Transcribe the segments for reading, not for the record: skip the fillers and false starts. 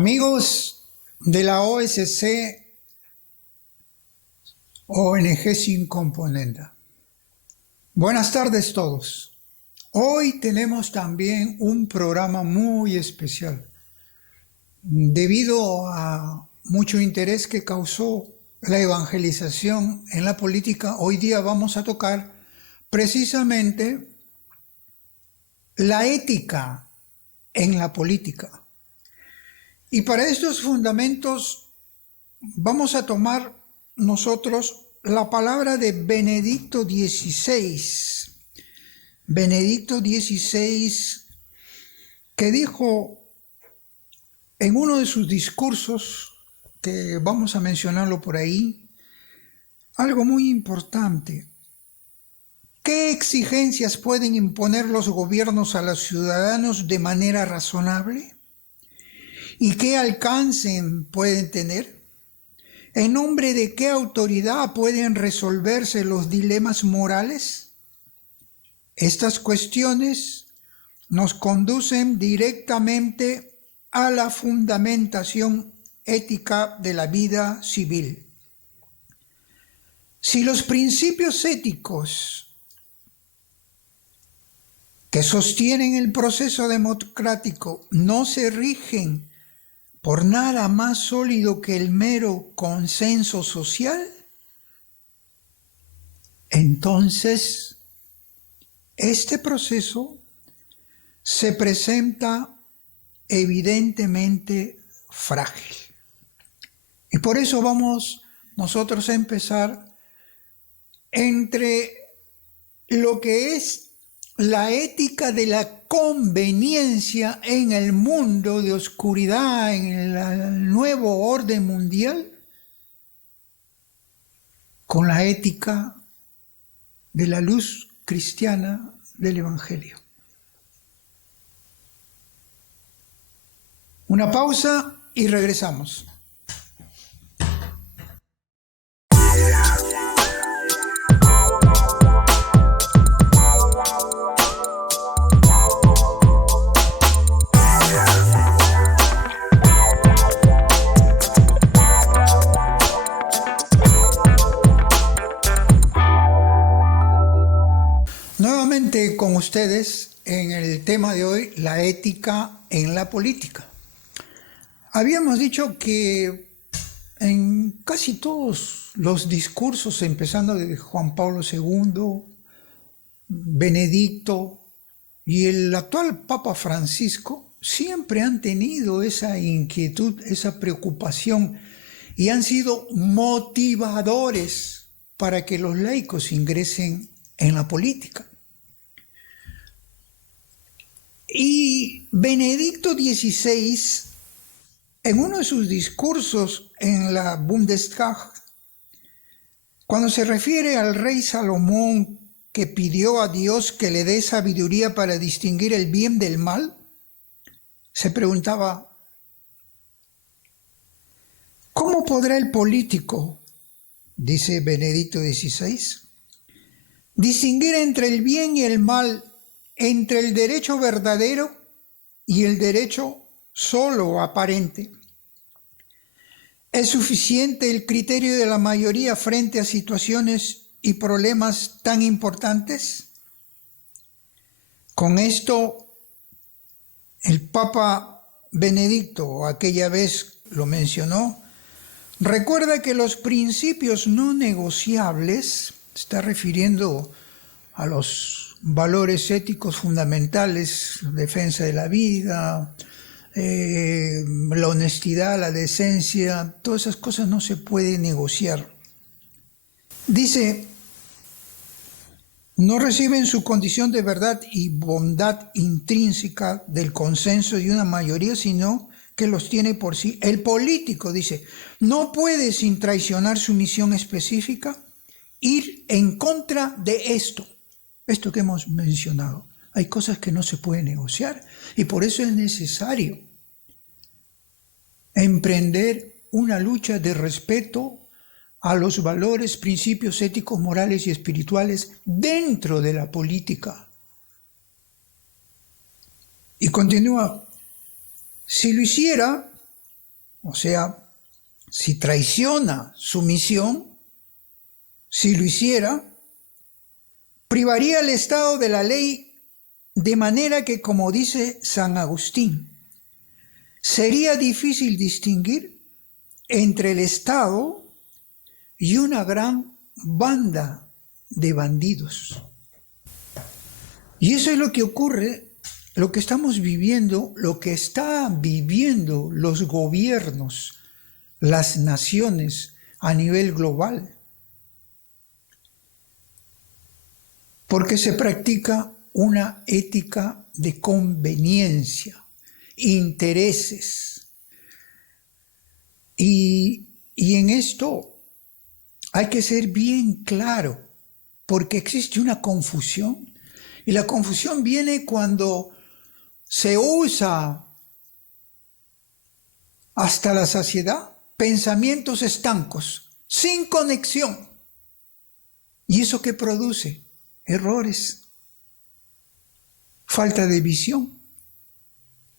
Amigos de la OSC, ONG sin componenda, buenas tardes todos. Hoy tenemos también un programa muy especial. Debido a mucho interés que causó la evangelización en la política, hoy día vamos a tocar precisamente la ética en la política. Y para estos fundamentos vamos a tomar nosotros la palabra de Benedicto XVI. Benedicto XVI, que dijo en uno de sus discursos, que vamos a mencionarlo por ahí, algo muy importante. ¿Qué exigencias pueden imponer los gobiernos a los ciudadanos de manera razonable? ¿Y qué alcance pueden tener? ¿En nombre de qué autoridad pueden resolverse los dilemas morales? Estas cuestiones nos conducen directamente a la fundamentación ética de la vida civil. Si los principios éticos que sostienen el proceso democrático no se rigen por nada más sólido que el mero consenso social, entonces este proceso se presenta evidentemente frágil. Y por eso vamos nosotros a empezar entre lo que es la ética de la conveniencia en el mundo de oscuridad, en el nuevo orden mundial, con la ética de la luz cristiana del Evangelio. Una pausa y regresamos. Nuevamente con ustedes en el tema de hoy, la ética en la política. Habíamos dicho que en casi todos los discursos, empezando de Juan Pablo II, Benedicto y el actual Papa Francisco, siempre han tenido esa inquietud, esa preocupación y han sido motivadores para que los laicos ingresen en la política. Y Benedicto XVI, en uno de sus discursos en la Bundestag, cuando se refiere al rey Salomón que pidió a Dios que le dé sabiduría para distinguir el bien del mal, se preguntaba, ¿cómo podrá el político, dice Benedicto XVI, distinguir entre el bien y el mal, entre el derecho verdadero y el derecho solo aparente? ¿Es suficiente el criterio de la mayoría frente a situaciones y problemas tan importantes? Con esto, el Papa Benedicto, aquella vez lo mencionó, recuerda que los principios no negociables, está refiriendo a los valores éticos fundamentales, defensa de la vida, la honestidad, la decencia, todas esas cosas no se pueden negociar. Dice, no reciben su condición de verdad y bondad intrínseca del consenso de una mayoría, sino que los tiene por sí. El político, dice, no puede, sin traicionar su misión específica, ir en contra de esto que hemos mencionado. Hay cosas que no se pueden negociar y por eso es necesario emprender una lucha de respeto a los valores, principios éticos, morales y espirituales dentro de la política. Y continúa, si lo hiciera, o sea, si traiciona su misión, si lo hiciera, privaría al Estado de la ley de manera que, como dice San Agustín, sería difícil distinguir entre el Estado y una gran banda de bandidos. Y eso es lo que ocurre, lo que estamos viviendo, lo que están viviendo los gobiernos, las naciones a nivel global. Porque se practica una ética de conveniencia, intereses. Y en esto hay que ser bien claro, porque existe una confusión. Y la confusión viene cuando se usa hasta la saciedad pensamientos estancos, sin conexión. ¿Y eso qué produce? Errores, falta de visión,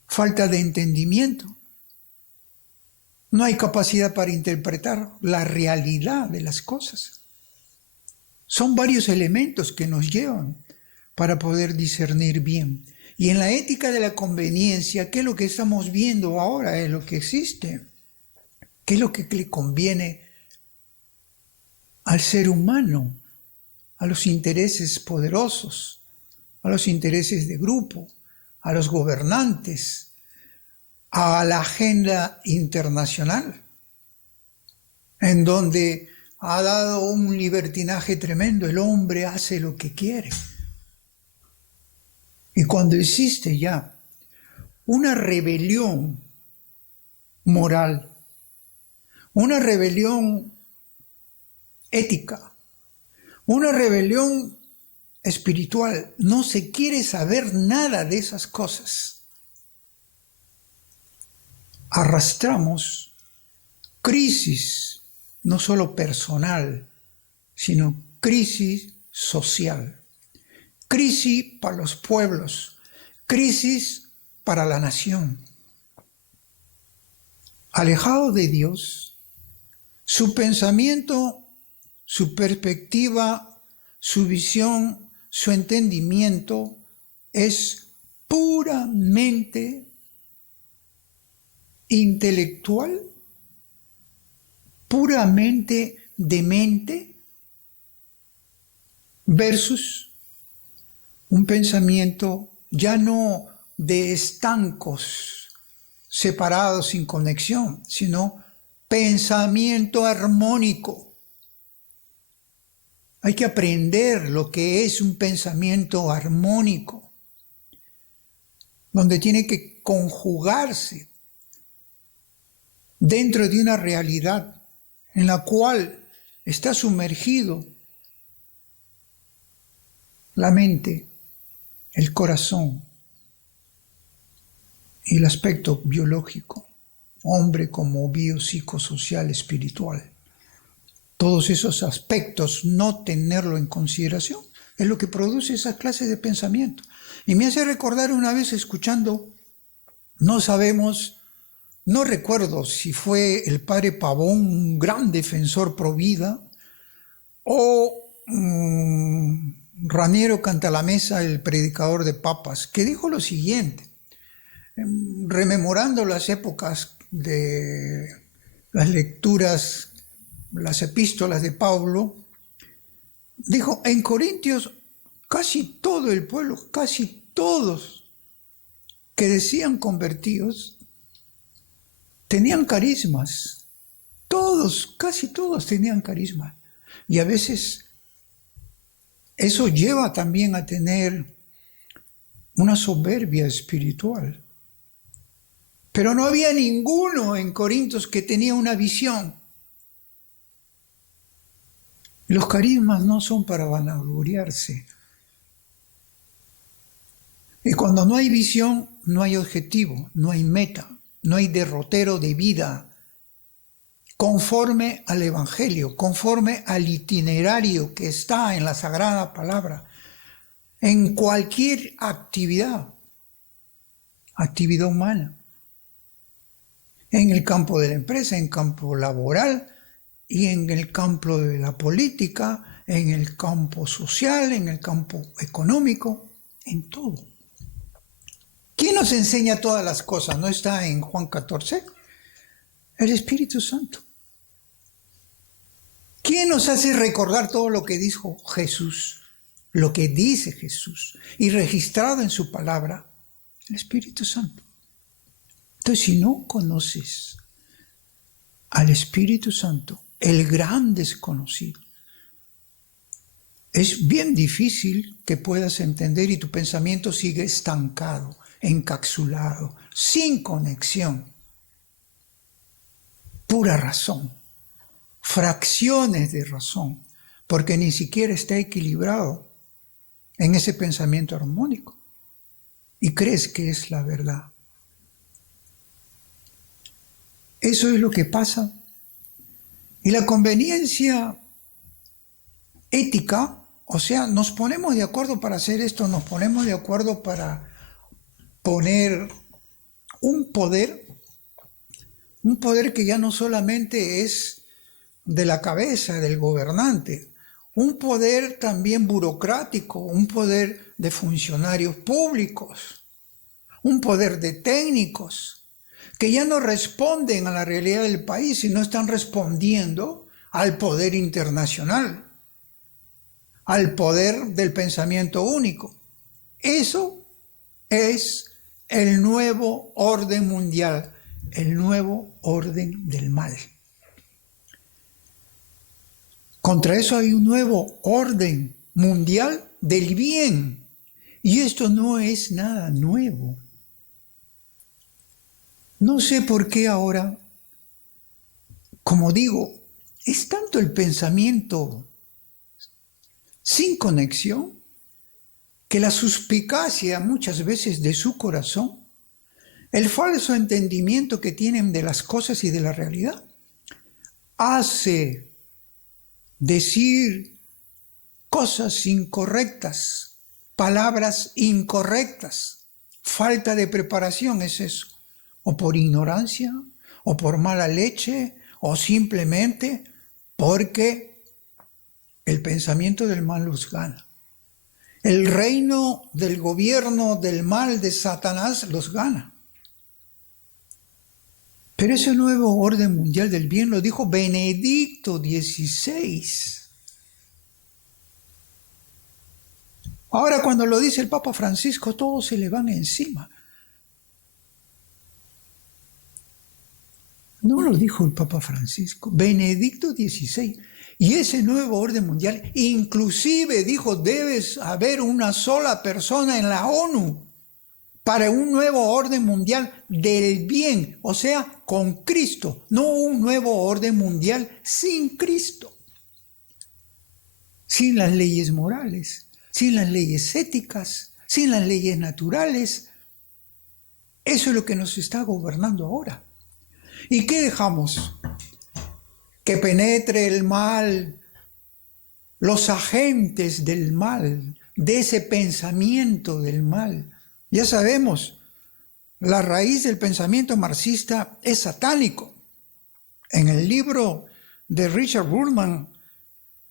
falta de entendimiento. No hay capacidad para interpretar la realidad de las cosas. Son varios elementos que nos llevan para poder discernir bien. Y en la ética de la conveniencia, ¿qué es lo que estamos viendo ahora? Es lo que existe. ¿Qué es lo que le conviene al ser humano? A los intereses poderosos, a los intereses de grupo, a los gobernantes, a la agenda internacional, en donde ha dado un libertinaje tremendo. El hombre hace lo que quiere. Y cuando existe ya una rebelión moral, una rebelión ética, una rebelión espiritual, no se quiere saber nada de esas cosas, arrastramos crisis, no solo personal, sino crisis social, crisis para los pueblos, crisis para la nación. Alejado de Dios, su pensamiento, su perspectiva, su visión, su entendimiento es puramente intelectual, puramente de mente, versus un pensamiento ya no de estancos separados sin conexión, sino pensamiento armónico. Hay que aprender lo que es un pensamiento armónico, donde tiene que conjugarse dentro de una realidad en la cual está sumergido la mente, el corazón y el aspecto biológico, hombre como biopsicosocial espiritual. Todos esos aspectos, no tenerlo en consideración, es lo que produce esa clase de pensamiento. Y me hace recordar una vez escuchando, no recuerdo si fue el padre Pavón, un gran defensor pro vida, o Raniero Cantalamessa, el predicador de papas, que dijo lo siguiente, rememorando las épocas de las lecturas, las epístolas de Pablo, dijo, en Corintios casi todo el pueblo, casi todos que decían convertidos, tenían carismas. Todos, casi todos tenían carismas. Y a veces eso lleva también a tener una soberbia espiritual. Pero no había ninguno en Corintios que tenía una visión. Los carismas no son para vanagloriarse. Y cuando no hay visión, no hay objetivo, no hay meta, no hay derrotero de vida conforme al Evangelio, conforme al itinerario que está en la Sagrada Palabra, en cualquier actividad humana. en el campo de la empresa, en el campo laboral y en el campo de la política, en el campo social, en el campo económico, en todo. ¿Quién nos enseña todas las cosas? ¿No está en Juan 14? El Espíritu Santo. ¿Quién nos hace recordar todo lo que dijo Jesús? Lo que dice Jesús y registrado en su palabra, el Espíritu Santo. Entonces, si no conoces al Espíritu Santo, el gran desconocido, es bien difícil que puedas entender y tu pensamiento sigue estancado, encapsulado, sin conexión. Pura razón, fracciones de razón, porque ni siquiera está equilibrado en ese pensamiento armónico y crees que es la verdad. Eso es lo que pasa. Y la conveniencia ética, o sea, nos ponemos de acuerdo para hacer esto, nos ponemos de acuerdo para poner un poder que ya no solamente es de la cabeza del gobernante, un poder también burocrático, un poder de funcionarios públicos, un poder de técnicos, que ya no responden a la realidad del país, sino están respondiendo al poder internacional, al poder del pensamiento único. Eso es el nuevo orden mundial, el nuevo orden del mal. Contra eso hay un nuevo orden mundial del bien. Y esto no es nada nuevo. No sé por qué ahora, como digo, es tanto el pensamiento sin conexión que la suspicacia muchas veces de su corazón, el falso entendimiento que tienen de las cosas y de la realidad, hace decir cosas incorrectas, palabras incorrectas. Falta de preparación es eso. O por ignorancia, o por mala leche, o simplemente porque el pensamiento del mal los gana. El reino del gobierno del mal de Satanás los gana. Pero ese nuevo orden mundial del bien lo dijo Benedicto XVI. Ahora cuando lo dice el Papa Francisco, todos se le van encima. No lo dijo el Papa Francisco, Benedicto XVI. Y ese nuevo orden mundial, inclusive dijo, debes haber una sola persona en la ONU para un nuevo orden mundial del bien, o sea, con Cristo, no un nuevo orden mundial sin Cristo, sin las leyes morales, sin las leyes éticas, sin las leyes naturales. Eso es lo que nos está gobernando ahora. ¿Y qué dejamos? Que penetre el mal, los agentes del mal, de ese pensamiento del mal. Ya sabemos, la raíz del pensamiento marxista es satánico. En el libro de Richard Bullman,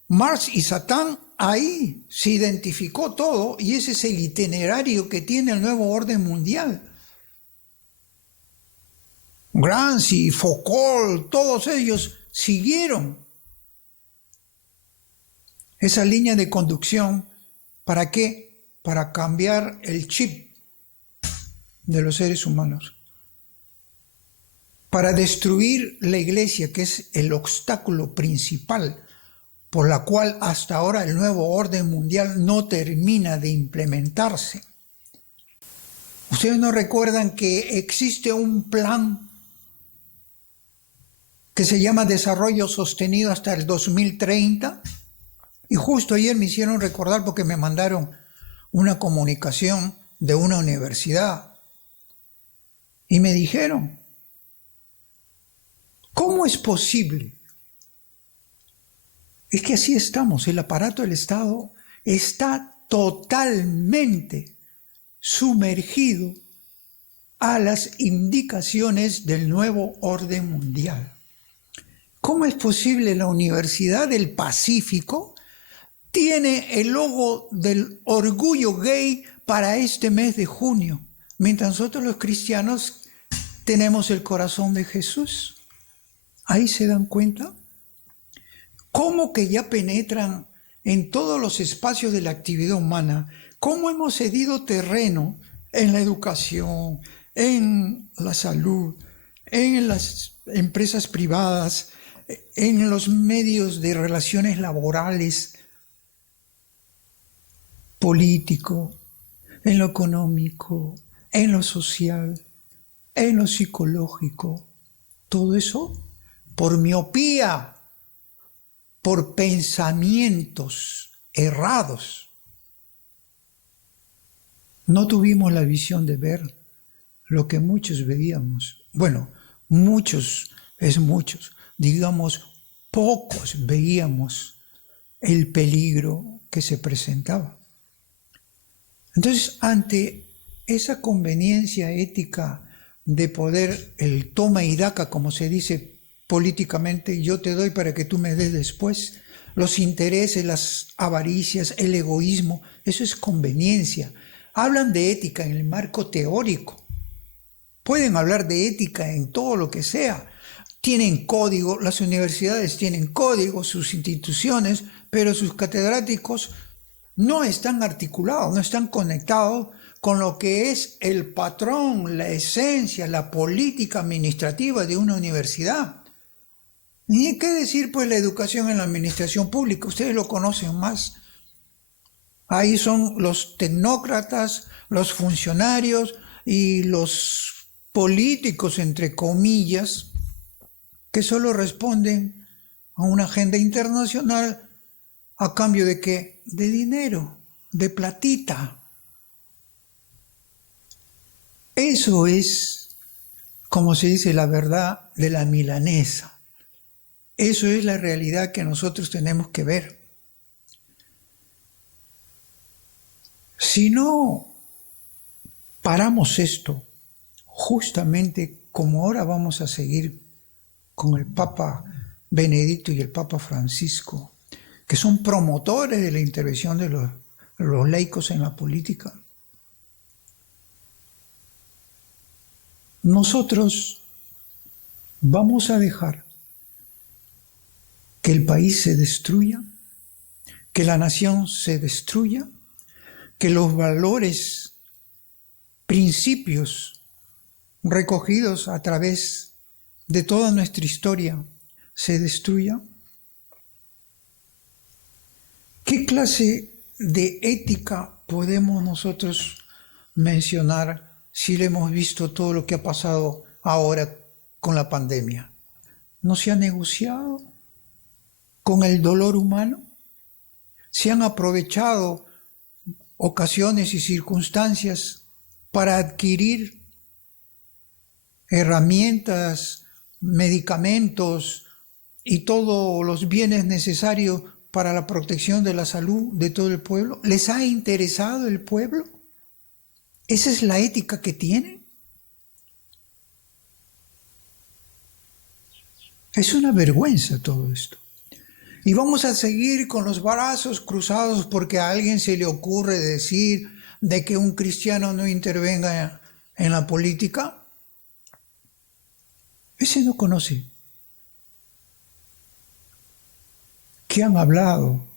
Marx y Satán, ahí se identificó todo y ese es el itinerario que tiene el nuevo orden mundial. Gramsci, Foucault, todos ellos siguieron esa línea de conducción. ¿Para qué? Para cambiar el chip de los seres humanos. Para destruir la iglesia, que es el obstáculo principal por la cual hasta ahora el nuevo orden mundial no termina de implementarse. ¿Ustedes no recuerdan que existe un plan que se llama Desarrollo Sostenido hasta el 2030? Y justo ayer me hicieron recordar porque me mandaron una comunicación de una universidad y me dijeron, ¿cómo es posible? Es que así estamos, el aparato del Estado está totalmente sumergido a las indicaciones del nuevo orden mundial. ¿Cómo es posible la Universidad del Pacífico tiene el logo del orgullo gay para este mes de junio, mientras nosotros los cristianos tenemos el corazón de Jesús? ¿Ahí se dan cuenta? ¿Cómo que ya penetran en todos los espacios de la actividad humana? ¿Cómo hemos cedido terreno en la educación, en la salud, en las empresas privadas, en los medios de relaciones laborales, político, en lo económico, en lo social, en lo psicológico? Todo eso por miopía, por pensamientos errados. No tuvimos la visión de ver lo que muchos veíamos. Bueno, muchos, digamos, pocos veíamos el peligro que se presentaba. Entonces, ante esa conveniencia ética de poder, el toma y daca, como se dice políticamente, yo te doy para que tú me des después, los intereses, las avaricias, el egoísmo, eso es conveniencia. Hablan de ética en el marco teórico. Pueden hablar de ética en todo lo que sea. Tienen código, las universidades tienen código, sus instituciones, pero sus catedráticos no están articulados, no están conectados con lo que es el patrón, la esencia, la política administrativa de una universidad. Ni qué decir pues la educación en la administración pública, ustedes lo conocen más. Ahí son los tecnócratas, los funcionarios y los políticos, entre comillas, que solo responden a una agenda internacional a cambio de ¿qué? De dinero, de platita. Eso es, como se dice, la verdad de la milanesa. Eso es la realidad que nosotros tenemos que ver. Si no paramos esto, justamente como ahora vamos a seguir con el Papa Benedicto y el Papa Francisco, que son promotores de la intervención de los laicos en la política, nosotros vamos a dejar que el país se destruya, que la nación se destruya, que los valores, principios recogidos a través de toda nuestra historia se destruyan. ¿Qué clase de ética podemos nosotros mencionar si le hemos visto todo lo que ha pasado ahora con la pandemia? ¿No se ha negociado con el dolor humano? ¿Se han aprovechado ocasiones y circunstancias para adquirir herramientas, medicamentos y todos los bienes necesarios para la protección de la salud de todo el pueblo? ¿Les ha interesado el pueblo? ¿Esa es la ética que tienen? Es una vergüenza todo esto. Y vamos a seguir con los brazos cruzados porque a alguien se le ocurre decir de que un cristiano no intervenga en la política. Ese no conoce. ¿Qué han hablado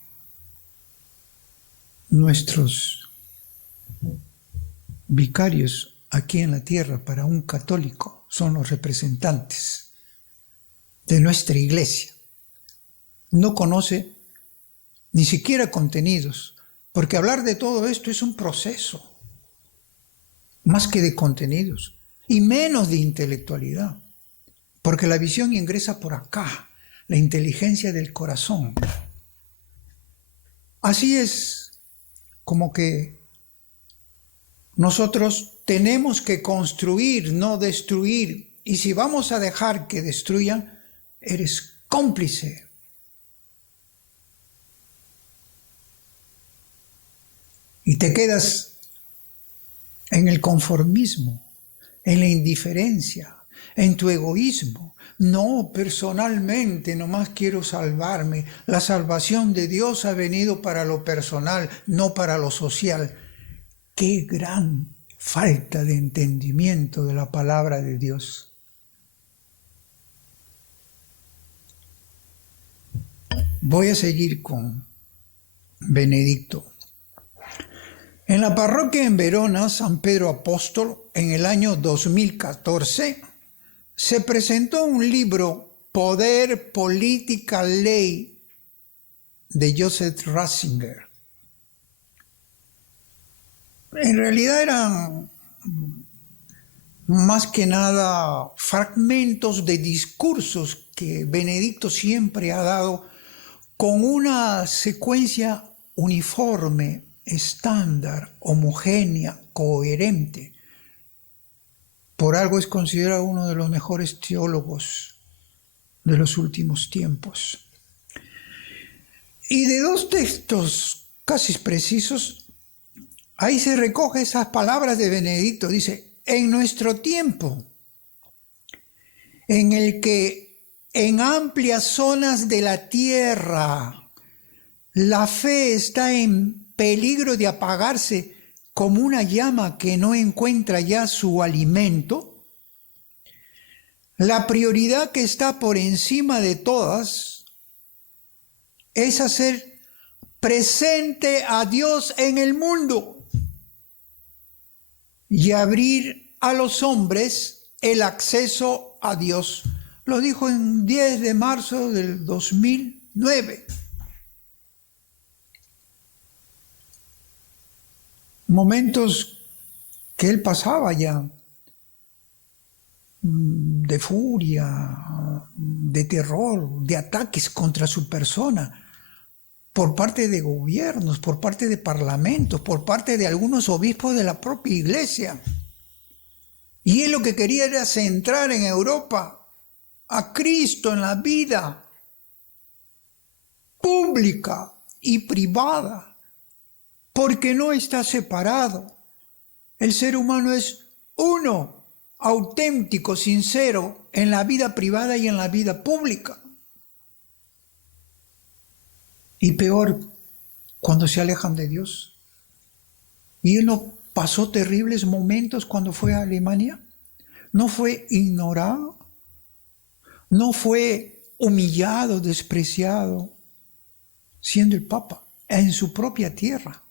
nuestros vicarios aquí en la tierra para un católico? Son los representantes de nuestra iglesia. No conoce ni siquiera contenidos, porque hablar de todo esto es un proceso, más que de contenidos, y menos de intelectualidad, porque la visión ingresa por acá, la inteligencia del corazón. Así es como que nosotros tenemos que construir, no destruir, y si vamos a dejar que destruyan, eres cómplice. Y te quedas en el conformismo, en la indiferencia, en tu egoísmo. No, personalmente, nomás quiero salvarme. La salvación de Dios ha venido para lo personal, no para lo social. Qué gran falta de entendimiento de la palabra de Dios. Voy a seguir con Benedicto. En la parroquia en Verona, San Pedro Apóstol, en el año 2014, se presentó un libro, Poder, Política, Ley, de Joseph Ratzinger. En realidad eran más que nada fragmentos de discursos que Benedicto siempre ha dado con una secuencia uniforme, estándar, homogénea, coherente. Por algo es considerado uno de los mejores teólogos de los últimos tiempos. Y de dos textos casi precisos, ahí se recoge esas palabras de Benedicto. Dice, en nuestro tiempo, en el que en amplias zonas de la tierra la fe está en peligro de apagarse como una llama que no encuentra ya su alimento, la prioridad que está por encima de todas es hacer presente a Dios en el mundo y abrir a los hombres el acceso a Dios. Lo dijo en 10 de marzo del 2009. Momentos que él pasaba ya de furia, de terror, de ataques contra su persona, por parte de gobiernos, por parte de parlamentos, por parte de algunos obispos de la propia iglesia. Y él lo que quería era centrar en Europa a Cristo en la vida pública y privada, porque no está separado. El ser humano es uno, auténtico, sincero, en la vida privada y en la vida pública. Y peor, cuando se alejan de Dios. ¿Y él no pasó terribles momentos cuando fue a Alemania? ¿No fue ignorado? ¿No fue humillado, despreciado, siendo el Papa en su propia tierra?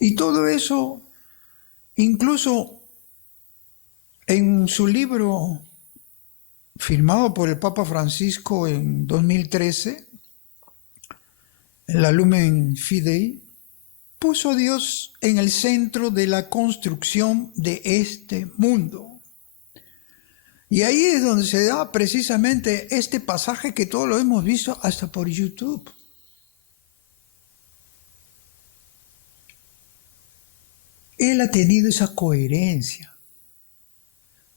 Y todo eso, incluso en su libro firmado por el Papa Francisco en 2013, la Lumen Fidei, puso a Dios en el centro de la construcción de este mundo. Y ahí es donde se da precisamente este pasaje que todos lo hemos visto hasta por YouTube. Él ha tenido esa coherencia.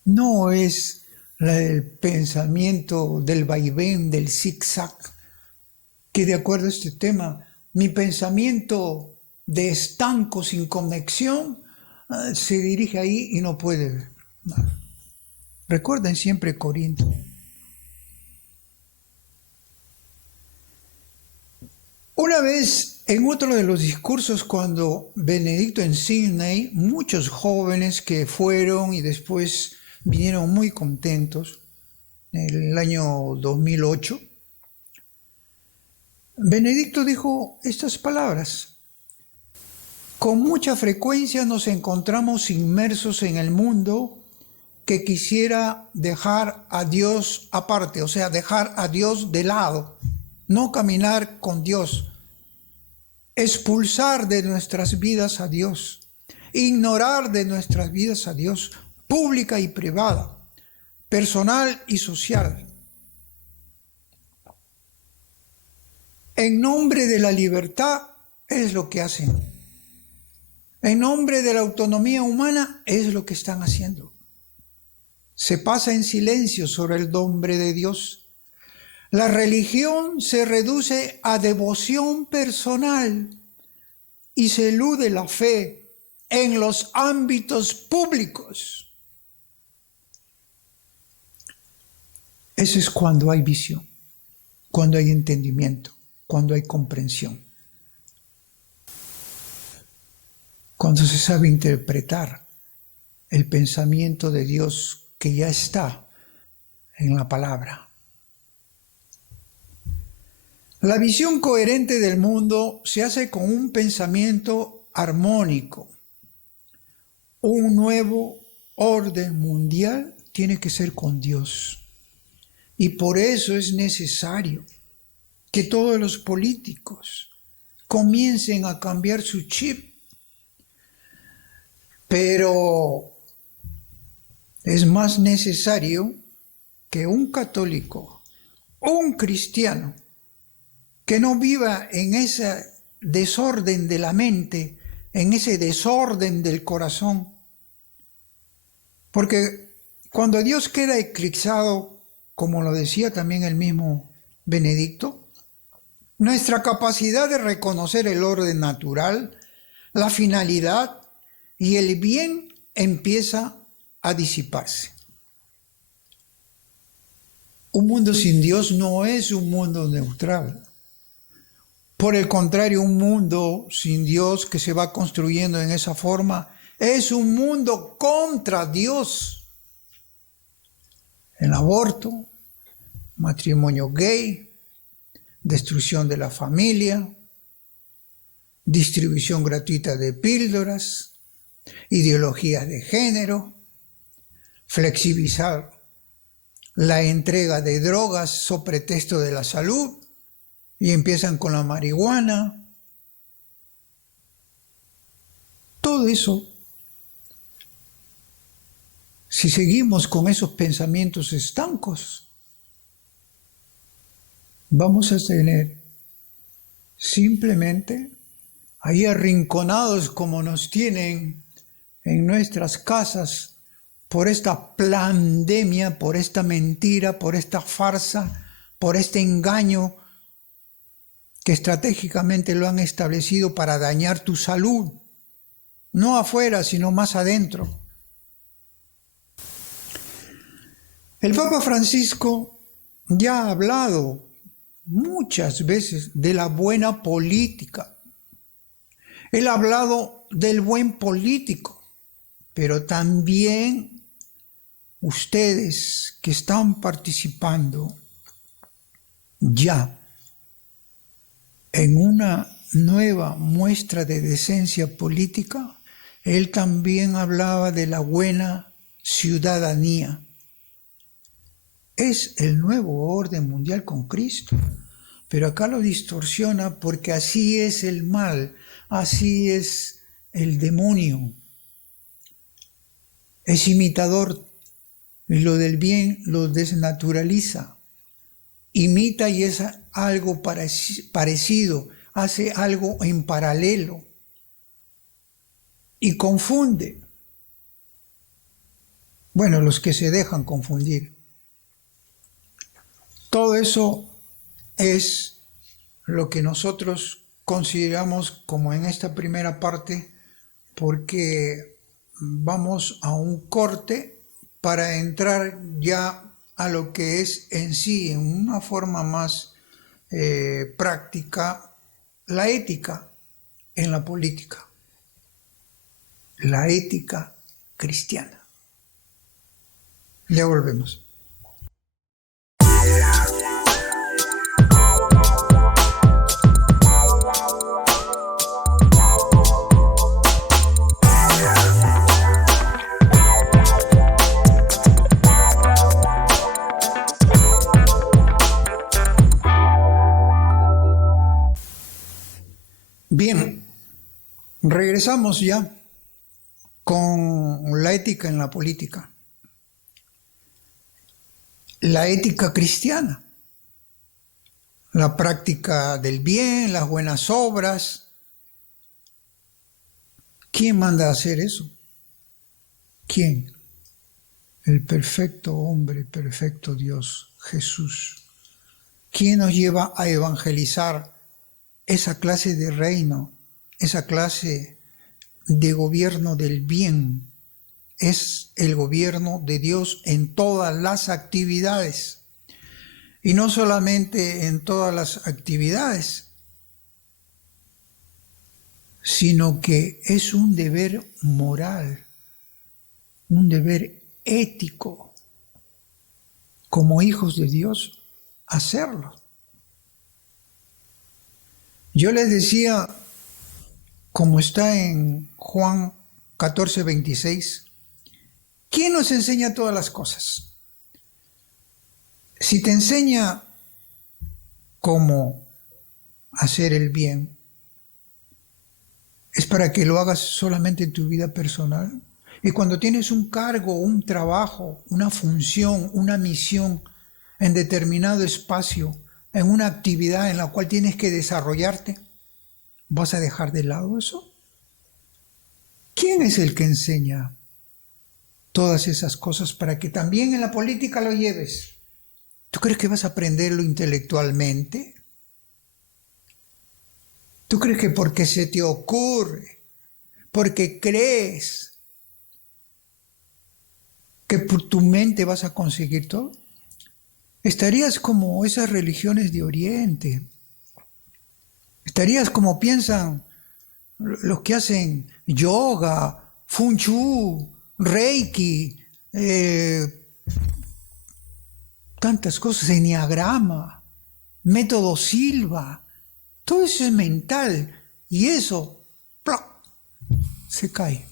No es el pensamiento del vaivén, del zigzag, que de acuerdo a este tema, mi pensamiento de estanco sin conexión se dirige ahí y no puede ver. No. Recuerden siempre Corinto. Una vez, en otro de los discursos, cuando Benedicto en Sydney, muchos jóvenes que fueron y después vinieron muy contentos, en el año 2008, Benedicto dijo estas palabras: con mucha frecuencia nos encontramos inmersos en el mundo que quisiera dejar a Dios aparte, o sea, dejar a Dios de lado, no caminar con Dios, expulsar de nuestras vidas a Dios, ignorar de nuestras vidas a Dios, pública y privada, personal y social. En nombre de la libertad es lo que hacen. En nombre de la autonomía humana es lo que están haciendo. Se pasa en silencio sobre el nombre de Dios. La religión se reduce a devoción personal y se elude la fe, en los ámbitos públicos. Eso es cuando hay visión, cuando hay entendimiento, cuando hay comprensión, cuando se sabe interpretar el pensamiento de Dios que ya está en la palabra. La visión coherente del mundo se hace con un pensamiento armónico. Un nuevo orden mundial tiene que ser con Dios. Y por eso es necesario que todos los políticos comiencen a cambiar su chip. Pero es más necesario que un católico, un cristiano, que no viva en ese desorden de la mente, en ese desorden del corazón. Porque cuando Dios queda eclipsado, como lo decía también el mismo Benedicto, nuestra capacidad de reconocer el orden natural, la finalidad y el bien empieza a disiparse. Un mundo sin Dios no es un mundo neutral. Por el contrario, un mundo sin Dios que se va construyendo en esa forma es un mundo contra Dios. El aborto, matrimonio gay, destrucción de la familia, distribución gratuita de píldoras, ideologías de género, flexibilizar la entrega de drogas sobre pretexto de la salud, y empiezan con la marihuana. Todo eso, si seguimos con esos pensamientos estancos, vamos a tener simplemente ahí arrinconados como nos tienen en nuestras casas por esta pandemia, por esta mentira, por esta farsa, por este engaño que estratégicamente lo han establecido para dañar tu salud, no afuera, sino más adentro. El Papa Francisco ya ha hablado muchas veces de la buena política. Él ha hablado del buen político, pero también ustedes que están participando ya en una nueva muestra de decencia política, él también hablaba de la buena ciudadanía. Es el nuevo orden mundial con Cristo, pero acá lo distorsiona porque así es el mal, así es el demonio. Es imitador y lo del bien lo desnaturaliza. Imita y es algo parecido, hace algo en paralelo y confunde. Bueno, los que se dejan confundir. Todo eso es lo que nosotros consideramos como en esta primera parte, porque vamos a un corte para entrar ya a lo que es en sí, en una forma más práctica, la ética en la política, la ética cristiana. Ya volvemos. Bien, regresamos ya con la ética en la política. La ética cristiana, la práctica del bien, las buenas obras. ¿Quién manda a hacer eso? ¿Quién? El perfecto hombre, perfecto Dios, Jesús. ¿Quién nos lleva a evangelizar esa clase de reino, esa clase de gobierno del bien, es el gobierno de Dios en todas las actividades. Y no solamente en todas las actividades, sino que es un deber moral, un deber ético, como hijos de Dios, hacerlo. Yo les decía, como está en Juan 14:26, ¿quién nos enseña todas las cosas? Si te enseña cómo hacer el bien, ¿es para que lo hagas solamente en tu vida personal? Y cuando tienes un cargo, un trabajo, una función, una misión en determinado espacio, en una actividad en la cual tienes que desarrollarte, ¿vas a dejar de lado eso? ¿Quién es el que enseña todas esas cosas para que también en la política lo lleves? ¿Tú crees que vas a aprenderlo intelectualmente? ¿Tú crees que porque se te ocurre, porque crees que por tu mente vas a conseguir todo? Estarías como esas religiones de Oriente. Estarías como piensan los que hacen yoga, Feng Shui, Reiki, tantas cosas, enneagrama, método Silva. Todo eso es mental y eso ¡ploc!, se cae.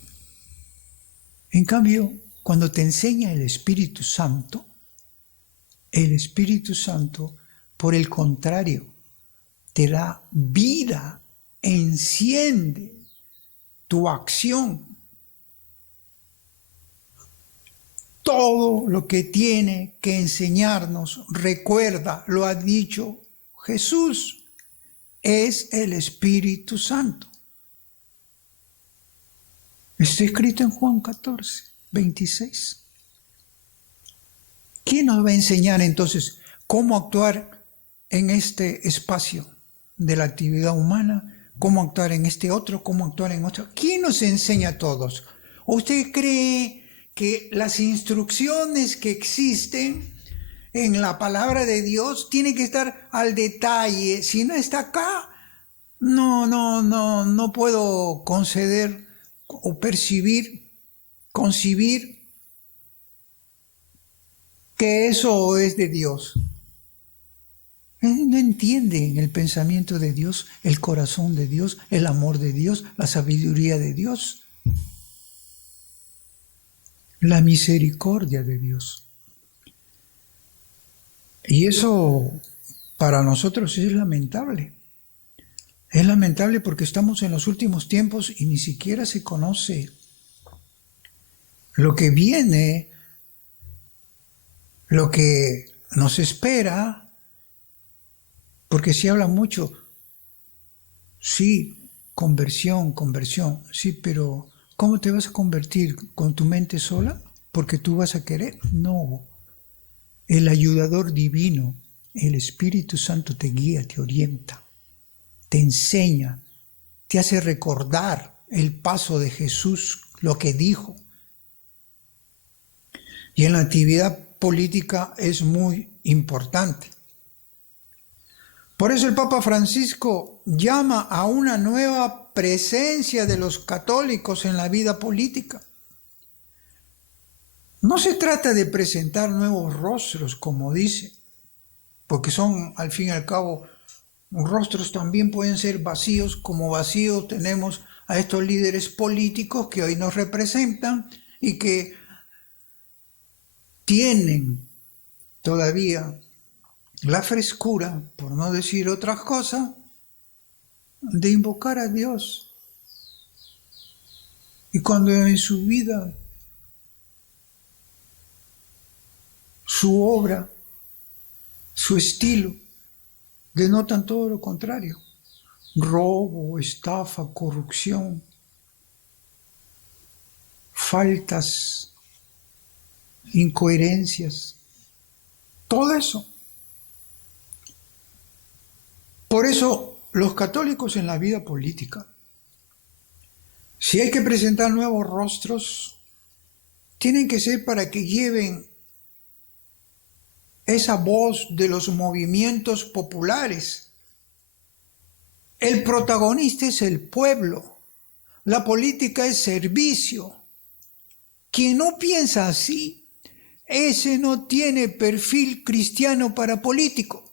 En cambio, cuando te enseña el Espíritu Santo, por el contrario, te da vida, enciende tu acción. Todo lo que tiene que enseñarnos, recuerda, lo ha dicho Jesús, es el Espíritu Santo. Está escrito en Juan 14:26. ¿Quién nos va a enseñar entonces cómo actuar en este espacio de la actividad humana? ¿Cómo actuar en este otro? ¿Cómo actuar en otro? ¿Quién nos enseña a todos? ¿O usted cree que las instrucciones que existen en la palabra de Dios tienen que estar al detalle? Si no está acá, no puedo conceder o concebir que eso es de Dios. No entienden el pensamiento de Dios, el corazón de Dios, el amor de Dios, la sabiduría de Dios, la misericordia de Dios. Y eso para nosotros es lamentable. Es lamentable porque estamos en los últimos tiempos y ni siquiera se conoce lo que viene, lo que nos espera. Porque se habla mucho, sí, conversión, sí, pero ¿cómo te vas a convertir? ¿Con tu mente sola? ¿Porque tú vas a querer? No. El ayudador divino, el Espíritu Santo te guía, te orienta, te enseña, te hace recordar el paso de Jesús, lo que dijo. Y en la actividad política es muy importante. Por eso el Papa Francisco llama a una nueva presencia de los católicos en la vida política. No se trata de presentar nuevos rostros, como dice, porque son, al fin y al cabo, rostros también pueden ser vacíos, como vacíos tenemos a estos líderes políticos que hoy nos representan y que tienen todavía la frescura, por no decir otras cosas, de invocar a Dios. Y cuando en su vida, su obra, su estilo, denotan todo lo contrario. Robo, estafa, corrupción, faltas, incoherencias, todo eso. Por eso los católicos en la vida política Si hay que presentar nuevos rostros, tienen que ser para que lleven esa voz de los movimientos populares. El protagonista es el pueblo. La política es servicio. Quien no piensa así, ese no tiene perfil cristiano para político.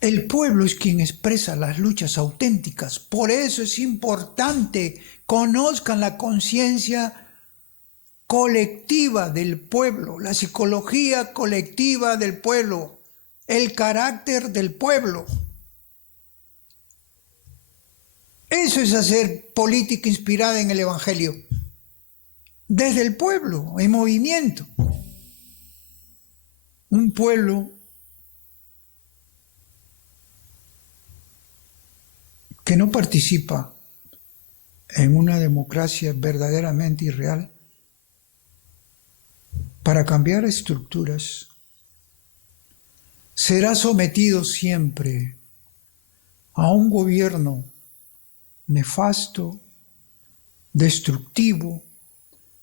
El pueblo es quien expresa las luchas auténticas. Por eso es importante conozcan la conciencia colectiva del pueblo, la psicología colectiva del pueblo, el carácter del pueblo. Eso es hacer política inspirada en el Evangelio. Desde el pueblo, en movimiento. Un pueblo que no participa en una democracia verdaderamente irreal, para cambiar estructuras, será sometido siempre a un gobierno nefasto, destructivo,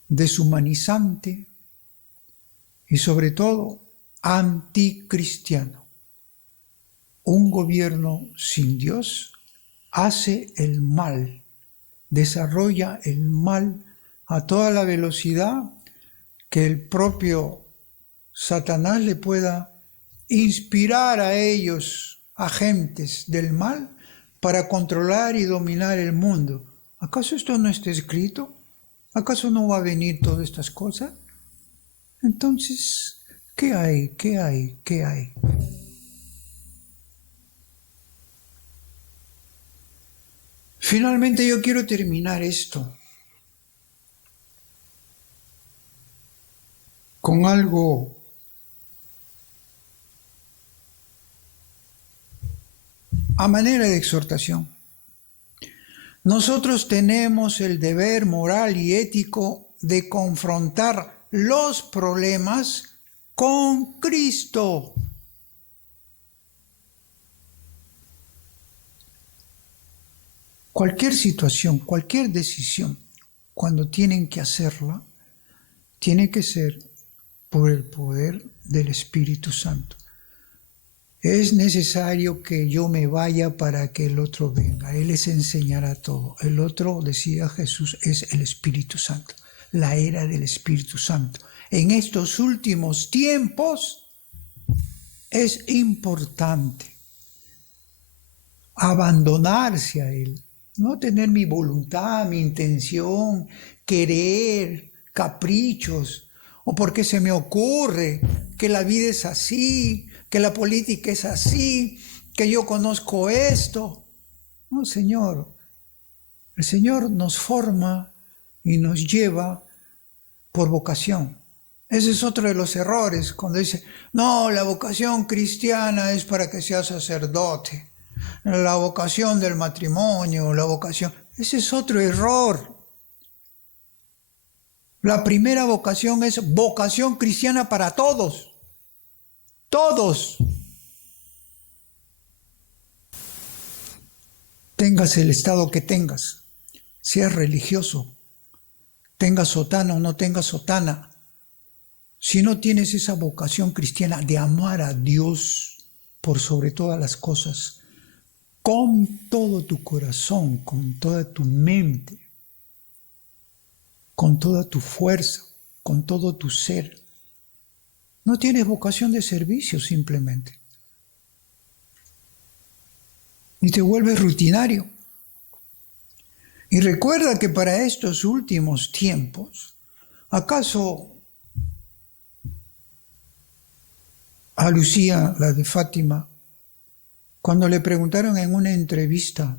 deshumanizante y sobre todo anticristiano. Un gobierno sin Dios hace el mal, desarrolla el mal a toda la velocidad que el propio Satanás le pueda inspirar a ellos, agentes del mal, para controlar y dominar el mundo. ¿Acaso esto no está escrito? ¿Acaso no va a venir todas estas cosas? Entonces, ¿qué hay? ¿Qué hay? ¿Qué hay? Finalmente yo quiero terminar esto con algo a manera de exhortación. Nosotros tenemos el deber moral y ético de confrontar los problemas con Cristo. Cualquier situación, cualquier decisión, cuando tienen que hacerla, tiene que ser por el poder del Espíritu Santo. Es necesario que yo me vaya para que el otro venga. Él les enseñará todo. El otro, decía Jesús, es el Espíritu Santo, la era del Espíritu Santo. En estos últimos tiempos es importante abandonarse a Él, no tener mi voluntad, mi intención, querer, caprichos, o porque se me ocurre que la vida es así, que la política es así, que yo conozco esto. No, Señor. El Señor nos forma y nos lleva por vocación. Ese es otro de los errores, cuando dice, no, la vocación cristiana es para que seas sacerdote. La vocación del matrimonio, la vocación... Ese es otro error. La primera vocación es vocación cristiana para todos. Todos. Tengas el estado que tengas, seas religioso, tengas sotana o no tengas sotana, si no tienes esa vocación cristiana de amar a Dios por sobre todas las cosas, con todo tu corazón, con toda tu mente, con toda tu fuerza, con todo tu ser, no tienes vocación de servicio simplemente. Y te vuelves rutinario. Y recuerda que para estos últimos tiempos, ¿acaso a Lucía, la de Fátima, cuando le preguntaron en una entrevista,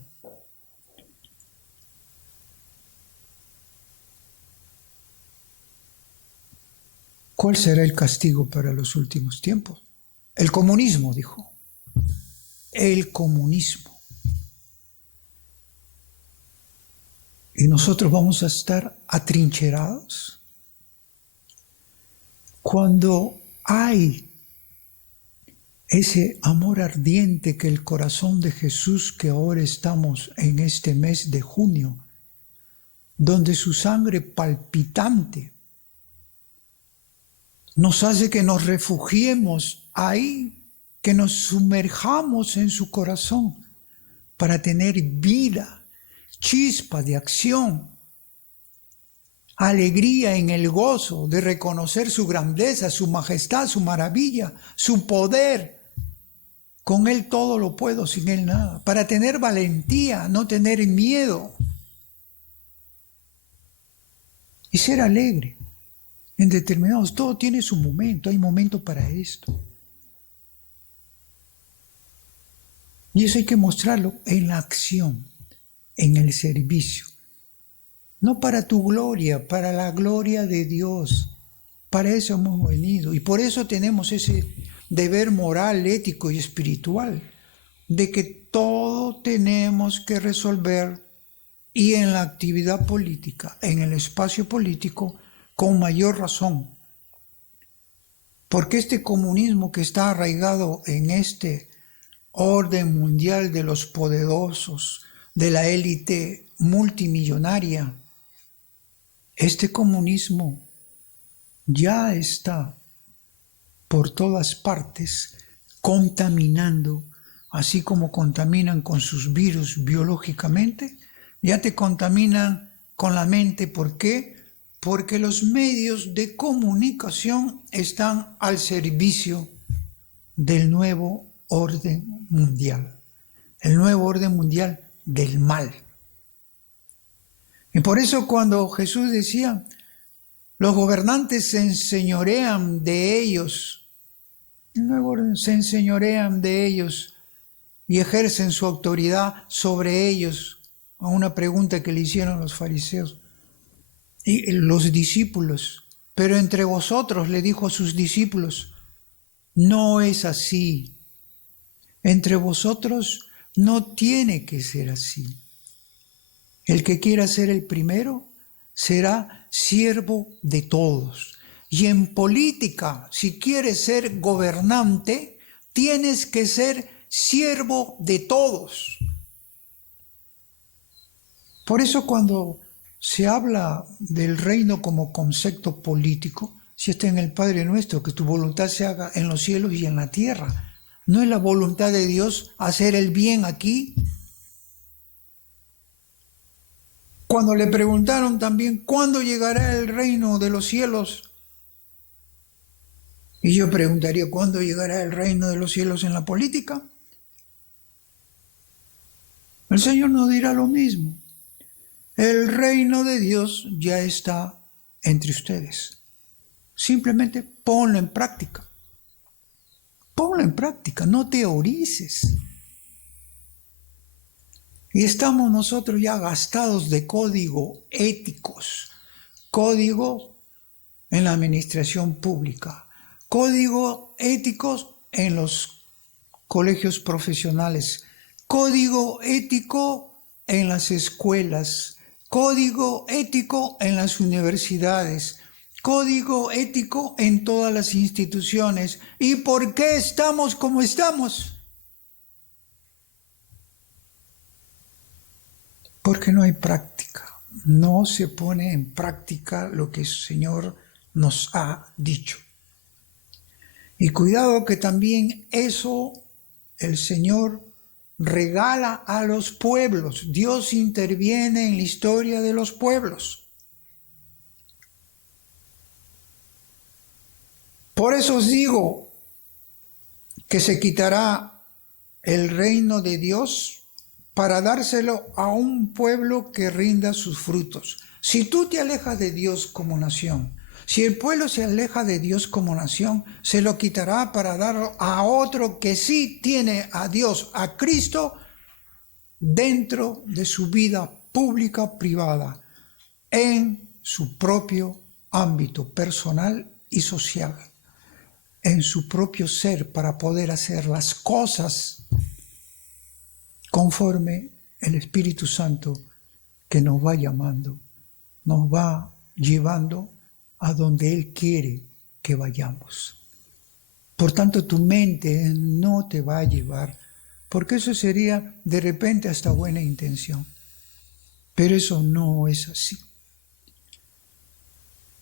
¿cuál será el castigo para los últimos tiempos? El comunismo, dijo. El comunismo. ¿Y nosotros vamos a estar atrincherados? Cuando hay ese amor ardiente que el corazón de Jesús, que ahora estamos en este mes de junio, donde su sangre palpitante nos hace que nos refugiemos ahí, que nos sumerjamos en su corazón para tener vida, chispa de acción, alegría en el gozo de reconocer su grandeza, su majestad, su maravilla, su poder. Con Él todo lo puedo, sin Él nada. Para tener valentía, no tener miedo. Y ser alegre. En determinados, todo tiene su momento, hay momento para esto. Y eso hay que mostrarlo en la acción, en el servicio. No para tu gloria, para la gloria de Dios. Para eso hemos venido. Y por eso tenemos ese deber moral, ético y espiritual, de que todo tenemos que resolver, y en la actividad política, en el espacio político, con mayor razón. Porque este comunismo que está arraigado en este orden mundial de los poderosos, de la élite multimillonaria, este comunismo ya está por todas partes contaminando, así como contaminan con sus virus biológicamente, ya te contaminan con la mente. ¿Por qué? Porque los medios de comunicación están al servicio del nuevo orden mundial, el nuevo orden mundial del mal. Y por eso cuando Jesús decía, los gobernantes se enseñorean de ellos, el nuevo orden se enseñorean de ellos y ejercen su autoridad sobre ellos, a una pregunta que le hicieron los fariseos y los discípulos. Pero entre vosotros, le dijo a sus discípulos, no es así. Entre vosotros no tiene que ser así. El que quiera ser el primero será siervo de todos. Y en política, si quieres ser gobernante, tienes que ser siervo de todos. Por eso cuando se habla del reino como concepto político, si está en el Padre Nuestro, que tu voluntad se haga en los cielos y en la tierra. ¿No es la voluntad de Dios hacer el bien aquí? Cuando le preguntaron también, ¿cuándo llegará el reino de los cielos? Y yo preguntaría, ¿cuándo llegará el reino de los cielos en la política? El Señor nos dirá lo mismo. El reino de Dios ya está entre ustedes. Simplemente ponlo en práctica. Ponlo en práctica, no teorices. Y estamos nosotros ya gastados de código éticos, código en la administración pública, código éticos en los colegios profesionales, código ético en las escuelas, código ético en las universidades, código ético en todas las instituciones. ¿Y por qué estamos como estamos? Porque no hay práctica, no se pone en práctica lo que el Señor nos ha dicho. Y cuidado que también eso el Señor regala a los pueblos. Dios interviene en la historia de los pueblos. Por eso os digo que se quitará el reino de Dios para dárselo a un pueblo que rinda sus frutos. Si tú te alejas de Dios como nación, si el pueblo se aleja de Dios como nación, se lo quitará para darlo a otro que sí tiene a Dios, a Cristo, dentro de su vida pública, privada, en su propio ámbito personal y social, en su propio ser, para poder hacer las cosas conforme el Espíritu Santo que nos va llamando, nos va llevando a donde Él quiere que vayamos. Por tanto, tu mente no te va a llevar, porque eso sería de repente hasta buena intención. Pero eso no es así.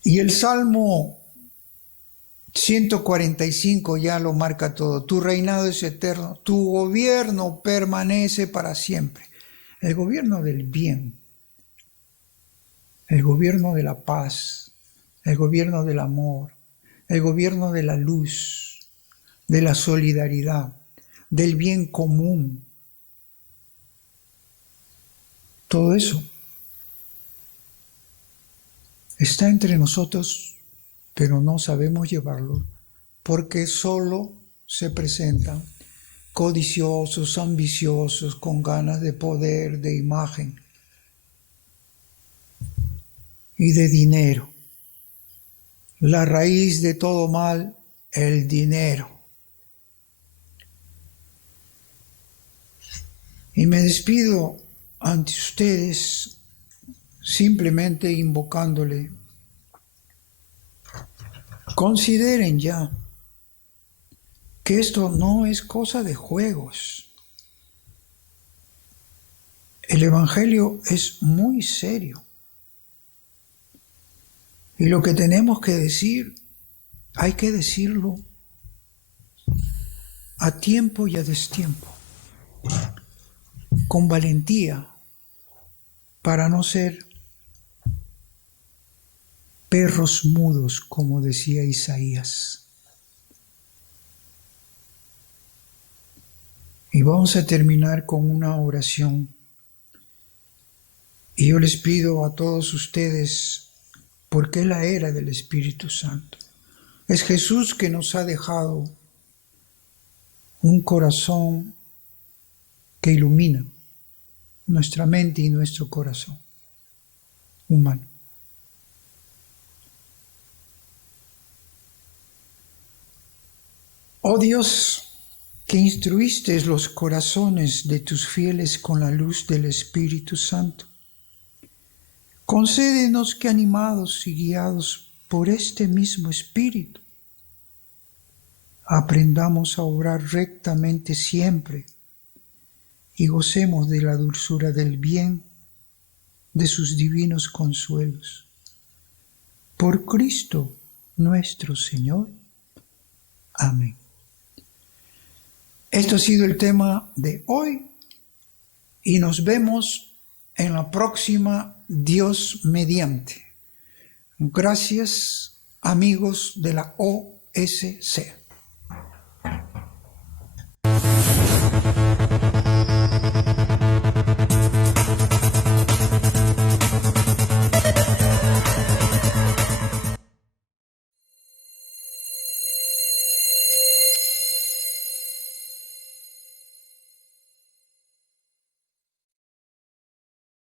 Y el Salmo 145 ya lo marca todo. Tu reinado es eterno, tu gobierno permanece para siempre. El gobierno del bien, el gobierno de la paz, el gobierno del amor, el gobierno de la luz, de la solidaridad, del bien común. Todo eso está entre nosotros, pero no sabemos llevarlo porque solo se presentan codiciosos, ambiciosos, con ganas de poder, de imagen y de dinero. La raíz de todo mal, el dinero. Y me despido ante ustedes simplemente invocándole. Consideren ya que esto no es cosa de juegos. El Evangelio es muy serio. Y lo que tenemos que decir, hay que decirlo a tiempo y a destiempo, con valentía, para no ser perros mudos, como decía Isaías. Y vamos a terminar con una oración. Y yo les pido a todos ustedes, porque es la era del Espíritu Santo. Es Jesús que nos ha dejado un corazón que ilumina nuestra mente y nuestro corazón humano. Oh Dios, que instruiste los corazones de tus fieles con la luz del Espíritu Santo, concédenos que animados y guiados por este mismo Espíritu, aprendamos a obrar rectamente siempre y gocemos de la dulzura del bien, de sus divinos consuelos. Por Cristo nuestro Señor. Amén. Esto ha sido el tema de hoy y nos vemos en la próxima, Dios mediante. Gracias, amigos de la OSC.